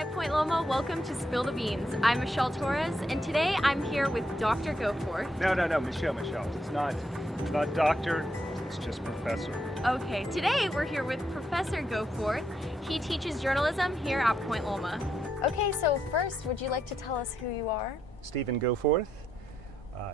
Hi Point Loma, welcome to Spill the Beans. I'm Michelle Torres, and today I'm here with Dr. Goforth. No, Michelle. It's not doctor, it's just professor. Okay, today we're here with Professor Goforth. He teaches journalism here at Point Loma. Okay, so first, would you like to tell us who you are? Stephen Goforth,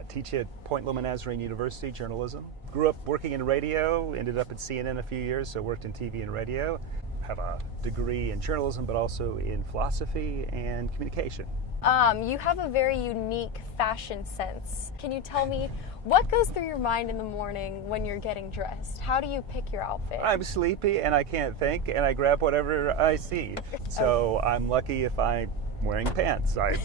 teach at Point Loma Nazarene University, journalism. Grew up working in radio, ended up at CNN a few years, so worked in TV and radio. Have a degree in journalism, but also in philosophy and communication. You have a very unique fashion sense. Can you tell me what goes through your mind in the morning when you're getting dressed? How do you pick your outfit? I'm sleepy and I can't think, and I grab whatever I see. So I'm lucky if I'm wearing pants. I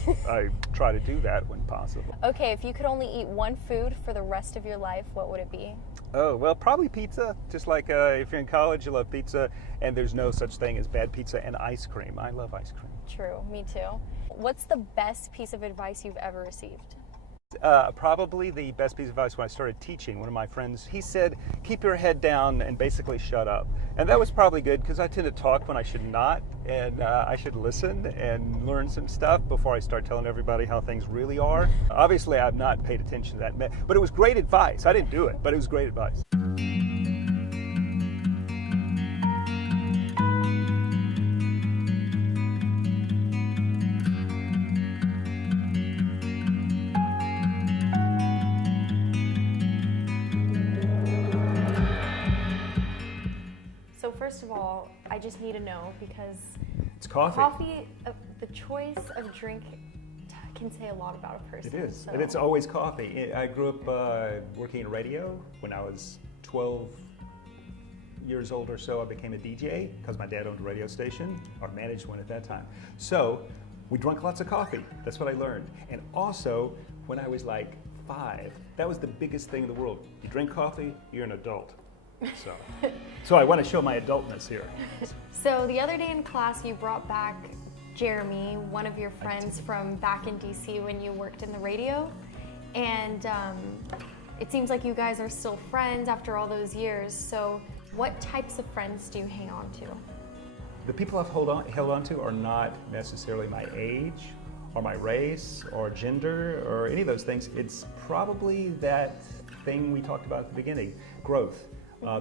try to do that when possible. Okay, if you could only eat one food for the rest of your life, what would it be? Oh, well, probably pizza. Just like if you're in college, you love pizza, and there's no such thing as bad pizza, and ice cream. I love ice cream. True, me too. What's the best piece of advice you've ever received? Probably the best piece of advice when I started teaching. One of my friends, he said, keep your head down and basically shut up. And that was probably good because I tend to talk when I should not, and I should listen and learn some stuff before I start telling everybody how things really are. Obviously, I've not paid attention to that, but it was great advice. I didn't do it, but it was great advice. So first of all, I just need to know because It's coffee. The choice of drink can say a lot about a person. It is, so. and it's always coffee. I grew up working in radio. When I was 12 years old or so, I became a DJ because my dad owned a radio station, or managed one at that time. So we drank lots of coffee. That's what I learned. And also, when I was like 5, that was the biggest thing in the world. You drink coffee, you're an adult. So I want to show my adultness here. So the other day in class, you brought back Jeremy, one of your friends from back in DC when you worked in the radio, and it seems like you guys are still friends after all those years. So what types of friends do you hang on to? The people I've held on to are not necessarily my age or my race or gender or any of those things. It's probably that thing we talked about at the beginning, growth.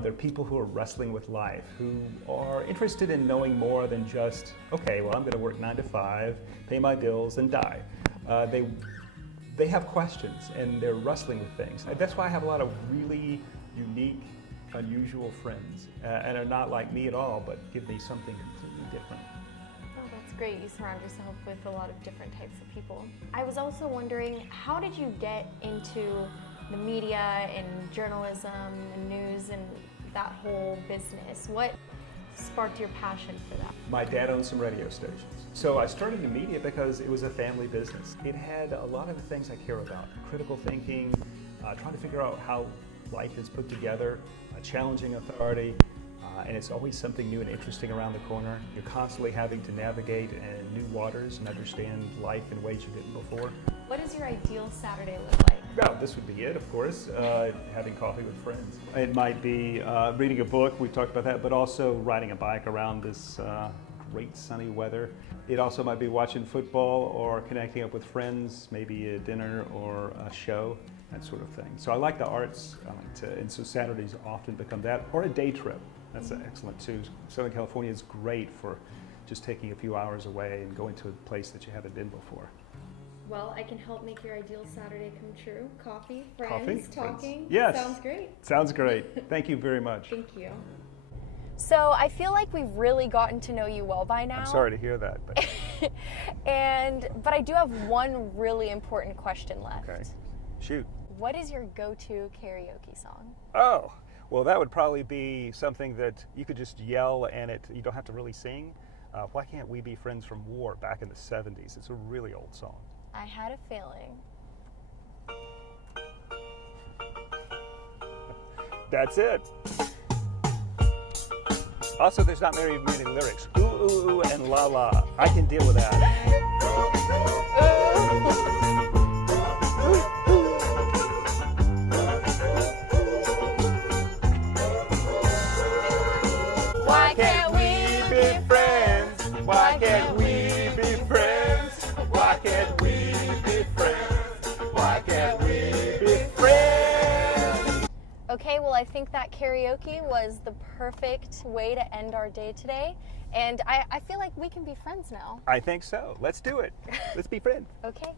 They're people who are wrestling with life, who are interested in knowing more than just, okay, well, I'm going to work 9 to 5, pay my bills, and die. They have questions, and they're wrestling with things. That's why I have a lot of really unique, unusual friends, and are not like me at all, but give me something completely different. Oh, that's great. You surround yourself with a lot of different types of people. I was also wondering, how did you get into the media and journalism and news and that whole business? What sparked your passion for that? My dad owned some radio stations. So I started in media because it was a family business. It had a lot of the things I care about: critical thinking, trying to figure out how life is put together, challenging authority, and it's always something new and interesting around the corner. You're constantly having to navigate new waters and understand life in ways you didn't before. What does your ideal Saturday look like? Well, this would be it, of course, having coffee with friends. It might be reading a book, we've talked about that, but also riding a bike around this great sunny weather. It also might be watching football or connecting up with friends, maybe a dinner or a show, that sort of thing. So I like the arts, and so Saturdays often become that, or a day trip. That's excellent too. Southern California is great for just taking a few hours away and going to a place that you haven't been before. Well, I can help make your ideal Saturday come true. Coffee, friends, talking. Yes. Sounds great. Sounds great. Thank you very much. Thank you. So I feel like we've really gotten to know you well by now. I'm sorry to hear that. But but I do have one really important question left. Okay. Shoot. What is your go-to karaoke song? Oh, well, that would probably be something that you could just yell and you don't have to really sing. Why Can't We Be Friends from War back in the 70s? It's a really old song. I had a feeling. That's it. Also, there's not very many lyrics. Ooh, ooh, ooh, and la la. I can deal with that. Why can't we be friends? Why can't we be Okay, well, I think that karaoke was the perfect way to end our day today. And I feel like we can be friends now. I think so. Let's do it. Let's be friends. Okay.